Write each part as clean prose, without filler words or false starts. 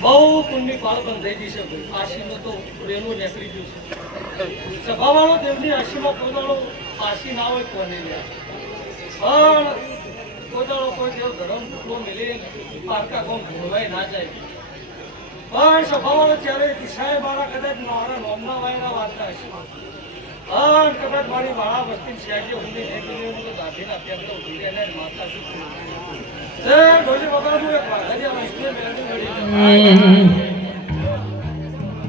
બહુ પુણ્ય પાળ બંધાઈ જશે આશીમાં તો રેલું નીકળી ગયું છે સભાવાળો તેમની આશીમાં પોતાનો આશી ના હોય કોને પણ પોતાનો કોઈ દેવ ધર્મ ટુકડો મિલી પારકા કોમ ભૂલવાય ના જાય પણ સભાવાળો ત્યારે દિશાએ મારા કદાચ મારા નોમના વાયના વાંચતા હશે પણ કદાચ મારી માળા વસ્તી શેરજી ઊંડી નીકળી તો દાઢીના પેપડો ઉઠી એને માતા શું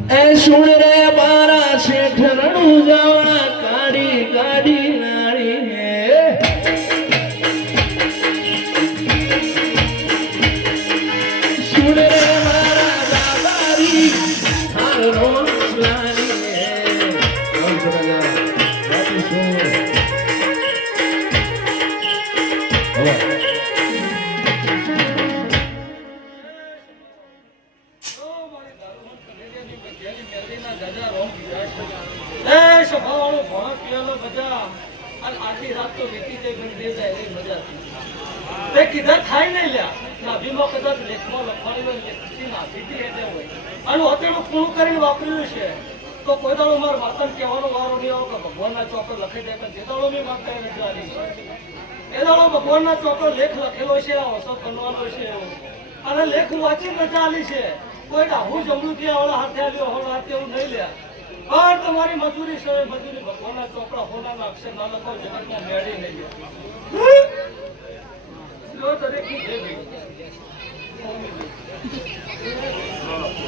એ સુણ રે બારા શેઠ રણું જવા કાઢી કાઢી નારી હે સુણ રે મારા બાબારી હારો લારી હે કિધર થાય નહીં લ્યા નાભીમાં કદાચ લેખમાં લખવાની નાભીથી એટલે હોય અને હોતેલું પૂરું કરીને વાપર્યું છે તો કોઈ દાડો મારા માતાને કહેવાનો વારો નહીં આવો કે ભગવાનના ચોપર લખી દે કે જે દાડો મેં માતા નથી આવી એ દાડો ભગવાનના ચોપર લેખ લખેલો છે ઓછો કરવાનો છે અને લેખ વાંચી મજા આલી છે કોઈ હું જમણું ત્યાં ઓલા હાથે આવ્યો હોળ હાથે એવું નહીં લ્યા પણ તમારી મજૂરી છે મજૂરી ભગવાનના ચોપડા હોનાના અક્ષર ના લખો જગતમાં મેળી નહીં